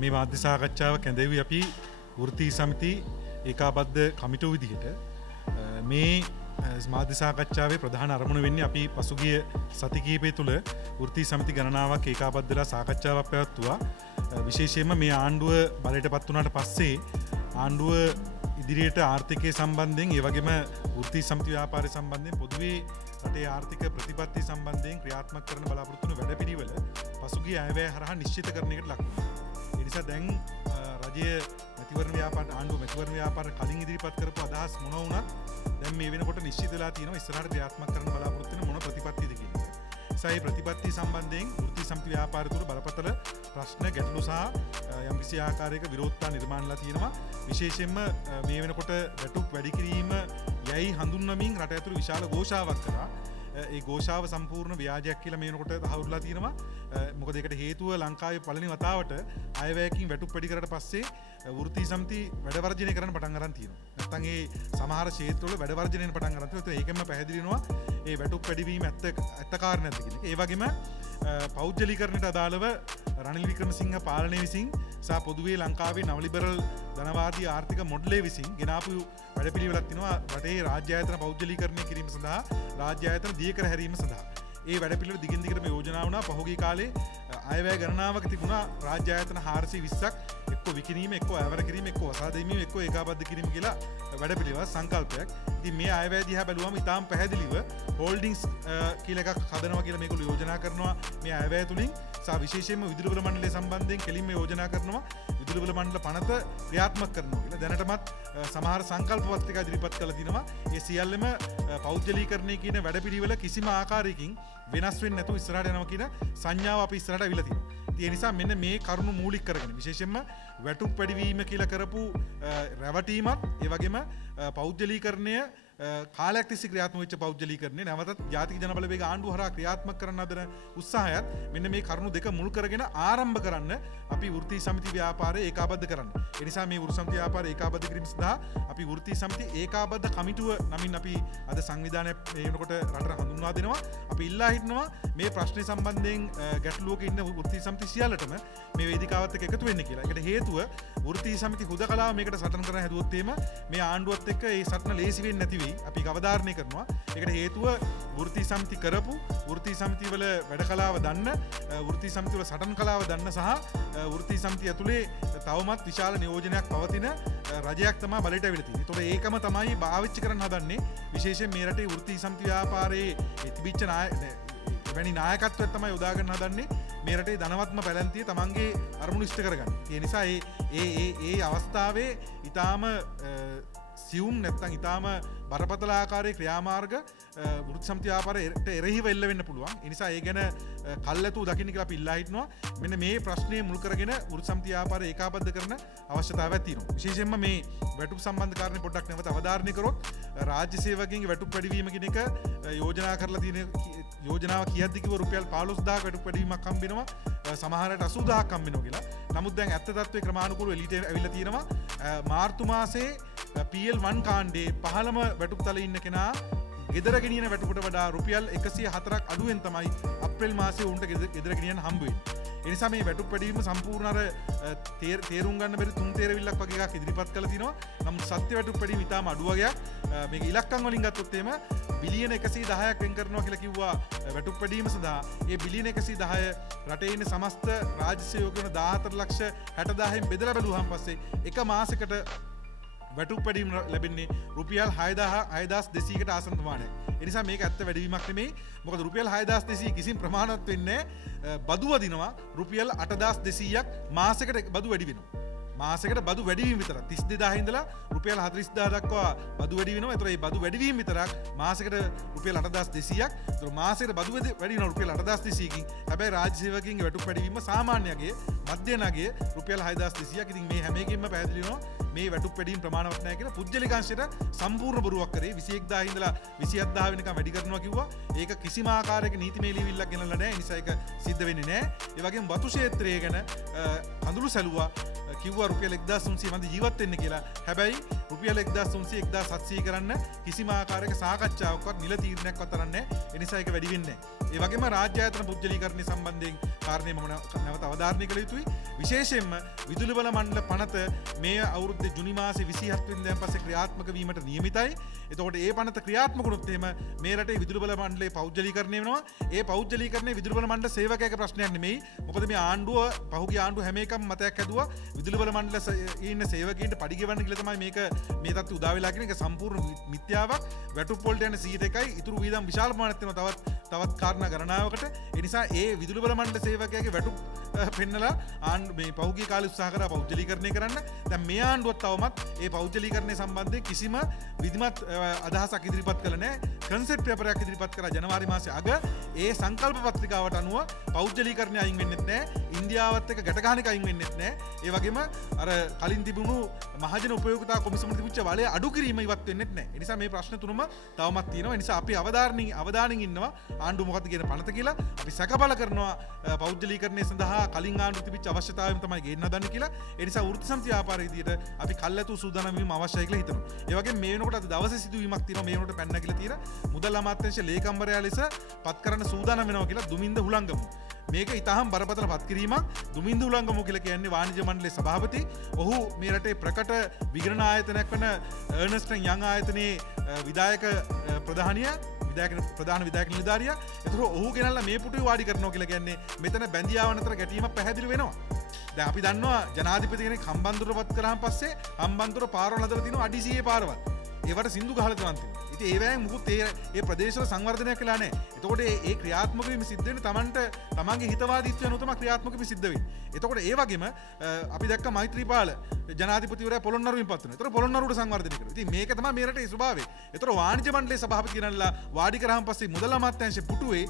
මේ මාධ්‍ය සාකච්ඡාව කැඳවුවේ අපි වෘත්තීය සමිති ඒකාබද්ධ කමිටුව විදිහට මේ මාධ්‍ය සාකච්ඡාවේ ප්‍රධාන අරමුණ වෙන්නේ අපි පසුගිය සති කිහිපය තුළ වෘත්තීය සමිති ගණනාවක් ඒකාබද්ධ වෙලා සාකච්ඡාවක් පැවැත්තුවා. විශේෂයෙන්ම මේ ආණ්ඩුව බලයට පත් වුණාට පස්සේ ආණ්ඩුව ඉදිරියට ආර්ථිකය සම්බන්ධයෙන් ඒ වගේම වෘත්තීය සමිති ව්‍යාපාරය සම්බන්ධයෙන් පොදුවේ රටේ ආර්ථික ප්‍රතිපත්ති සම්බන්ධයෙන් ක්‍රියාත්මක කරන බලාපොරොත්තු වන වැඩපිළිවෙල පසුගිය අයවැය හරහා නිශ්චිත කරන එකට ලක් වුණා. ඒ නිසා දැන් රජය මැතිවරණ ව්‍යාපාර ආණ්ඩුව මැතිවරණ ව්‍යාපාර කලින් ඉදිරිපත් කරපු අදහස් මොන වුණත් දැන් මේ වෙනකොට නිශ්චිත වෙලා තියෙනවා ඉස්සරහට ක්‍රියාත්මක කරන්න බලාපොරොත්තු වෙන මොන ප්‍රතිපත්තියද කියන එක. ඒ ප්‍රතිපත්ති සම්බන්ධයෙන් වෘත්තීය සමිති ව්‍යාපාරය තුළ බලපතල ප්‍රශ්න ගැටලු සහ යම්කිසි ආකාරයක විරෝධතා නිර්මාණලා තියෙනවා. විශේෂයෙන්ම මේ වෙනකොට වැටුප් වැඩි කිරීම යයි හඳුන්වමින් රට ඇතුළු විශාල ഘോഷාවක් කරා. ඒ ഘോഷාව සම්පූර්ණ ව්‍යාජයක් කියලා මේ වෙනකොට තහවුරුලා තියෙනවා. මොකද ඒකට හේතුව ලංකාවේ පළවෙනි වතාවට අයවැයකින් වැටුප් වැඩි කරලා පස්සේ වෘත්තීය සමිති වැඩ වර්ජනය කරන්න පටන් ගන්න තියෙනවා. නැත්නම් ඒ සමහර ක්ෂේත්‍රවල වැඩ වර්ජනයෙන් පටන් ගන්න තියෙනවා. ඒකෙන්ම පැහැදිලි වෙනවා මේ වැටුප් වැඩිවීම ඇත්ත කාරණා නැද්ද කියන එක. ඒ වගේම පෞද්ගලීකරණයට අදාළව රනිල් වික්‍රමසිංහ පාලනය විසින් සහ පොදුවේ ලංකාවේ නව ලිබරල් ධනවාදී ආර්ථික මොඩලේ විසින් ගෙනාපු වැඩපිළිවෙලක් තියෙනවා රටේ රාජ්‍ය ආයතන පෞද්ගලීකරණය කිරීම සඳහා රාජ්‍ය ආයතන දියකර හැරීම සඳහා. ඒ වැඩපිළිවෙල දිගින් දිගටම යෝජනා වුණා. පහුගිය කාලේ අයවැය ගණනාවක තිබුණා රාජ්‍ය ආයතන 420ක් එක්ක විකිණීම එක්ක ඇවර කිරීම එක්ක වසා දැමීම එක්ක ඒකාබද්ධ කිරීම කියලා වැඩපිළිවෙල සංකල්පයක්. ඉතින් මේ අයවැය දිහා බැලුවම ඉතාම පැහැදිලිව හෝල්ඩින්ග්ස් කියලා එකක් හදනවා කියලා මේගොල්ලෝ යෝජනා කරනවා මේ අයවැය තුලින්. සහ විශේෂයෙන්ම විදුලි බල මණ්ඩලය සම්බන්ධයෙන් කෙලින්ම යෝජනා කරනවා විදුලි බල මණ්ඩල පනත ක්‍රියාත්මක කරනවා කියලා. දැනටමත් සමහර සංකල්ප පත්‍රිකා ඉදිරිපත් කරලා තිනවා. ඒ සියල්ලම පෞද්ගලීකරණය කියන වැඩපිළිවෙල කිසිම ආකාරයකින් වෙනස් වෙන්නේ නැතුව ඉස්සරහට යනවා කියන සංඥාව අපි ඉස්සරහට අවිලා තියෙනවා. ඒ නිසා මෙන්න මේ කරුණු මූලික කරගෙන විශේෂයෙන්ම වැටුප් වැඩිවීම කියලා කරපු රැවටීමත් ඒ වගේම පෞද්ගලීකරණය කාලයක් තිස්සේ ක්‍රියාත්මක වෙච්ච පෞද්ගලීකරණය නැවතත් ජාතික ජනබලවේග ආණ්ඩුව හරහා ක්‍රියාත්මක කරන්න හදන උත්සාහයත් මෙන්න මේ කරුණු දෙක මුල් කරගෙන ආරම්භ කරන්න අපි වෘත්තීය සමිති ව්‍යාපාරය ඒකාබද්ධ කරන්න. ඒ නිසා මේ වෘත්තීය සමිති ව්‍යාපාරය ඒකාබද්ධ කිරීම සඳහා අපි වෘත්තීය සමිති ඒකාබද්ධ කමිටුව නමින් අපි අද සංවිධානය මේ වෙනකොට රටට හඳුන්වා දෙනවා. අපි ඉල්ලා හිටනවා මේ ප්‍රශ්නේ සම්බන්ධයෙන් ගැටලුවක ඉන්න වෘත්තීය සමිති සියල්ලටම මේ වේදිකාවත් එක්ක එකතු වෙන්න කියලා. ඒකට හේතුව වෘත්තීය සමිති හුදකලාව මේකට සටන් කරන්න හැදුවොත් එimhe මේ ආණ්ඩුවත් එක්ක ඒ සටන ලේසි වෙන්නේ නැති වෙයි. අපි අවධාරණය කරනවා. ඒකට හේතුව වෘත්තීය සමිති කරපු වෘත්තීය සමිති වල වැඩ කලාව දන්න වෘත්තීය සමිති වල සටන් කලාව දන්න සහ වෘත්තීය සමිතිය ඇතුලේ තවමත් විශාල නියෝජනයක් පවතින රජයක් තමයි බලයට ඇවිල්ලා තියෙන්නේ. ඒතකොට ඒකම තමයි පාවිච්චි කරන්න හදන්නේ. විශේෂයෙන් මේ රටේ වෘත්තීය සමිති ව්‍යාපාරයේ තිබිච්ච එවැනි නායකත්වයක් තමයි යොදා ගන්න හදන්නේ. මේ රටේ ධනවත්ම පැලැන්තිය තමන්ගේ අරමුණු ඉෂ්ට කරගන්න. ඒ නිසා ඒ අවස්ථාවේ ඊටාම සියුම් නැත්නම් ඊටාම බරපතල ආකාරයේ ක්‍රියාමාර්ග වෘත්තීය සමිති ව්‍යාපාරයට එරෙහිව එල්ල වෙන්න පුළුවන්. ඒ නිසා ඒ ගැන කල්ැතු දකින්න කියලා අපි ඉල්ලා හිටනවා. මෙන්න මේ ප්‍රශ්නේ මුල් කරගෙන වෘත්තීය සමිති ව්‍යාපාරය ඒකාබද්ධ කරන අවශ්‍යතාවයක් තියෙනවා. විශේෂයෙන්ම මේ වැටුප් සම්බන්ධ කාරණේ පොඩ්ඩක් නැවත අවධාරණය කරොත් රාජ්‍ය සේවකයන්ගේ වැටුප් වැඩිවීම කියන එක යෝජනා කරලා තියෙන යෝජනාව කියද්දි කිව්ව රුපියල් 15000ක වැටුප් වැඩිවීමක් හම්බ වෙනවා. සමහරට 80000ක් හම්බ වෙනවා කියලා. නමුත් දැන් ඇත්ත තත්ත්වයේ ක්‍රමානුකූලව එළියට ඇවිල්ලා තියෙනවා. මාර්තු මාසේ PL1 කාණ්ඩේ 15ම වැටුප් තලයේ ඉන්න කෙනා ගෙදර ගෙනියන වැටුපට වඩා රුපියල් 104ක් අඩුවෙන් තමයි අප්‍රේල් මාසයේ උන්ට ගෙදර ගෙනියන්න හම්බ වෙන්නේ. ඒ නිසා මේ වැටුප් වැඩිවීම සම්පූර්ණ අර තේරුම් ගන්න බැරි තුන් තේරවිල්ලක් වගේ එකක් ඉදිරිපත් කරලා තිනවා. නමුත් සත්‍ය වැටුප් වැඩිවීම ඉතාම අඩු වගේක්. මේක ඉලක්කම් වලින් ගත්තොත් එහෙම බිලියන 110ක් වෙන් කරනවා කියලා කිව්වා වැටුප් වැඩිවීම සඳහා. ඒ බිලියන 110 රටේ ඉන්න සමස්ත රාජ්‍ය සේවකයන් 14,60,000න් බෙදලා බැලුවාන් පස්සේ එක මාසයකට වැටුප් වැඩිවීම ලැබෙන්නේ රුපියල් 6,200කට ආසන්න ප්‍රමාණයක්. ඒ නිසා මේක ඇත්ත වැඩිවීමක් නෙමෙයි. මොකද රුපියල් 6,200 කිසිම ප්‍රමාණවත් වෙන්නේ බදු වදිනවා රුපියල් 8,200ක් මාසයකට බදු වැඩි වෙනවා. මාසයකට බදු වැඩිවීම විතරක් 32000 ඉඳලා රුපියල් 40000 දක්වා බදු වැඩි වෙනවා. ඒතර මේ බදු වැඩිවීම විතරක් මාසයකට රුපියල් 8,200ක්. ඒතර මාසයකට බදු වැඩි වෙනවා රුපියල් 8,200කින්. හැබැයි රාජ්‍ය සේවකයන්ගේ වැටුප් වැඩිවීම සාමාන්‍යගේ මධ්‍යම නගයේ රුපියල් 6,200ක්. ඉතින් මේ හැම එකකින්ම පැහැදිලි වෙනවා මේ වැටුප් වැඩිවීම ප්‍රමාණවත් නැහැ කියලා. පුජ්‍යලික අංශයට සම්පූර්ණ බොරුවක් කරේ. 21000 ඉඳලා 27000 වෙනකම් වැඩි කරනවා කිව්වා. ඒක කිසිම ආකාරයක නීතිමය ලියවිල්ලක් ගෙනල්ලා නැහැ. ඒ නිසා ඒක සිද්ධ වෙන්නේ නැහැ. ඒ වගේම වතු ක්ෂේත්‍රය ගැන කඳුළු සැලුවා. කිව්වා රුපියල් 1300 මන්ද ජීවත් වෙන්න කියලා. හැබැයි රුපියල් 1300 1700 කරන්න කිසිම ආකාරයක සාකච්ඡාවක්වත් නිල තීරණයක්වත් අරන්නේ නැහැ. ඒ නිසා ඒක වැඩි වෙන්නේ නැහැ. ඒ වගේම රාජ්‍ය ආයතන පුද්ගලීකරණය සම්බන්ධයෙන් කාරණේ මම නැවත අවධාරණය කළ යුතුයි. විශේෂයෙන්ම විදුලි බල මණ්ඩල පනත මේ අවුරුද්දේ ජුනි මාසේ 27 වෙනිදාන් පස්සේ ක්‍රියාත්මක වීමට නියමිතයි. එතකොට ඒ පනත ක්‍රියාත්මක වුණොත් එහෙම මේ රටේ විදුලි බල මණ්ඩලයේ පෞද්ගලීකරණය වෙනවා. ඒ පෞද්ගලීකරණය විදුලි බල මණ්ඩල සේවකයාගේ ප්‍රශ්නයක් නෙමෙයි. මොකද මේ ආණ්ඩුව පහුගිය ආණ්ඩුව හැම එකම මතයක් හැදුවා විදුලි බල මණ්ඩල ඉන්න සේවකයින්ට පඩි ගෙවන්න කියලා තමයි මේ තත්ත්වය උදා වෙලා කියන එක සම්පූර්ණ මිත්‍යාවක්. වැටුප් වලට යන 100%යි ඉතුරු වියදම් විශාල ප්‍රමාණයක් තියෙනවා තවත් කාරණා ගණනාවකට. ඒ නිසා ඒ විදුලි බල මණ්ඩල සේවකයාගේ වැටුප් පෙන්නලා මේ පහුගිය කාලේ උත්සාහ කරා පෞද්ගලීකරණය කරන්න. දැන් මේ ආණ්ඩුවත් තවමත් ඒ පෞද්ගලීකරණය සම්බන්ධයෙන් කිසිම විධිමත් අදහසක් ඉදිරිපත් කළ නැහැ. කන්සෙප්ට් පේපරයක් ඉදිරිපත් කරා ජනවාරි මාසේ අග. ඒ සංකල්ප පත්‍රිකාවට අනුව පෞද්ගලීකරණය අයින් වෙන්නෙත් නැහැ. ඉන්දියාවත් එක්ක ගැට ගන්න එක අයින් වෙන්නෙත් නැහැ. ඒ වගේම අර කලින් තිබුණු මහජන උපයෝගිතා කොමිසමට තිබුච්ච බලය අඩු කිරීම ඉවත් වෙන්නෙත් නැහැ. ඒ නිසා මේ ප්‍රශ්න තුනම තවමත් තියෙනවා. ඒ නිසා අපි අවධානයෙන් ඉන්නවා ආණ්ඩුව මොකක්ද කියන පනත කියලා. අපි සැකබල කරනවා පෞද්ගලීකරණය සඳහා කලින් ආණ්ඩුව තිබිච්ච අවශ්‍යතාවයම තමයි ගේන්න හදන්නේ කියලා. ඒ නිසා වෘත්ති සමිති ව්‍යාපාර විදියට අපි කල්ැතු සූදානම් වීම අවශ්‍යයි කියලා හිතනවා. ඒ වගේම මේ වෙනකොට අද දවසේ සිදුවීමක් තියෙනවා. මේ වෙනකොට පැන්න කියලා තියෙන මුදල් අමාත්‍යාංශ ලේකම්වරයා ලෙස පත් කරන්න සූදානම් වෙනවා කියලා දුමින්ද හුළංගමු. මේක ඉතාම බරපතල පත්කිරීමක්. දුමින්ද හුළංගමු කියලා කියන්නේ වාණිජ්‍ය මණ්ඩලයේ සභාපති. ඔහු මේ රටේ ප්‍රකට විගණන ආයතනයක් වන අර්නස්ට් ඇන්ඩ් යං ආයතනයේ විධායක ප්‍රධානියා ප්‍රධාන විධායක නිලධාරියා. ඒතර ඔහු ගෙනල්ලා මේ පුටුවේ වාඩි කරනවා කියලා කියන්නේ මෙතන බැඳියාව අතර ගැටීමක් පැහැදිලි වෙනවා. දැන් අපි දන්නවා ජනාධිපති කෙනෙක් හම්බන්තොට පත් කරාන් පස්සේ හම්බන්තොට පාරවල් හදලා තිනවා අඩි 100 පාරවල්. ඒවට සින්දු ගහලා තියෙනවා. ඉතින් ඒවැයෙන් මුකුත් ඒ ප්‍රදේශවල සංවර්ධනයක් වෙලා නැහැ. එතකොට ඒ ක්‍රියාත්මක වීම සිද්ධ වෙන්නේ තමන්ගේ හිතවාදීත්වය අනුව තමයි ක්‍රියාත්මක වීම සිද්ධ වෙන්නේ. එතකොට ඒ වගේම අපි දැක්ක මෛත්‍රීපාල ජනාධිපතිවරයා පොළොන්නරුවෙන් පත් වෙනවා. එතකොට පොළොන්නරුවට සංවර්ධනය කරනවා. ඉතින් මේක තමයි මේ රටේ ස්වභාවය. එතකොට වාණිජ්‍ය මණ්ඩලයේ සභාපති කෙනෙක්ලා වාඩි කරාන් පස්සේ මුදල් අමාත්‍යාංශයේ පුටුවේ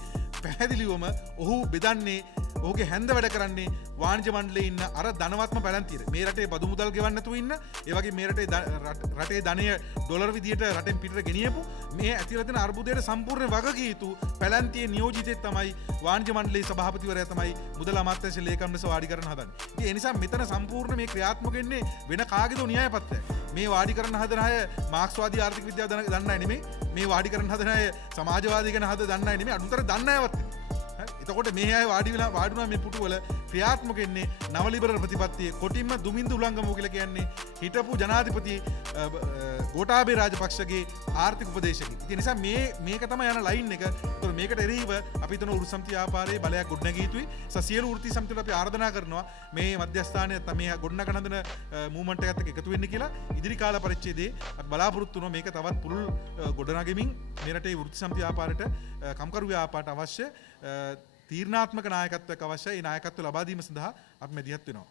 පැහැදිලිවම ඔහු බෙදන්නේ ඔහුගේ හැන්ද වැඩ කරන්නේ වාණිජ්‍ය මණ්ඩලයේ ඉන්න අර ධනවත්ම පැලැන්තියර. මේ රටේ බදු මුදල් ගෙවන්න නැතුව ඉන්න, ඒ වගේ මේ රටේ ධනය ඩොලර් විදියට රටෙන් පිටට ගෙනියපු මේ ඇතිවලා තියෙන අර්බුදයට සම්පූර්ණ වගකිය යුතු පැලැන්තියේ නියෝජිතයෙක් තමයි වාණිජ්‍ය මණ්ඩලයේ සභාපතිවරයා තමයි මුදල් අමාත්‍යාංශ ලේකම් ලෙස වාඩි කරන්න හදන්නේ. ඉතින් ඒ නිසා මෙතන සම්පූර්ණ මේ ක්‍රියාත්මක වෙන්නේ වෙන කාගේද න්‍යාය පත්‍රයක්. මේ වාඩි කරන්න හදන අය මාක්ස්වාදී ආර්ථික විද්‍යාව දන්නයි නෙමෙයි. මේ වාඩි කරන්න හදන අය සමාජවාදී ගැන දන්නයි නෙමෙයි. අනුතර දන්න අයවත් නෙමෙයි. එතකොට මේ අය වාඩිුණා මේ පුටුවල ක්‍රියාත්මක වෙන්නේ නව ලිබරල් ප්‍රතිපත්තිය. කොටින්ම දුමින්ද උලංගමු කියලා කියන්නේ හිටපු ජනාධිපති ගෝඨාභය රාජපක්ෂගේ ආර්ථික උපදේශකෙක්. ඒ නිසා මේක තමයි යන ලයින් එක. ඒතකොට මේකට එරෙහිව අපි හිතන වෘත්ති සමිති ව්‍යාපාරයේ බලයක් ගොඩනැගිය යුතුයි. සියලු වෘත්ති සමිතිවල අපි ආරාධනා කරනවා මේ මධ්‍යස්ථානයේ මේ ගොඩනගන හදන මූවමන්ට් එකත් එක්ක එකතු වෙන්න කියලා. ඉදිරි කාල පරිච්ඡේදයේ අපි බලාපොරොත්තු වෙනවා මේක තවත් පුළුල් ගොඩනගෙමින් මේ රටේ වෘත්ති සමිති ව්‍යාපාරයට කම්කරු ව්‍යාපාරට අවශ්‍ය තීරණාත්මක නායකත්වයක් අවශ්‍යයි. ඒ නායකත්වය ලබා දීම සඳහා අපි මැදිහත් වෙනවා.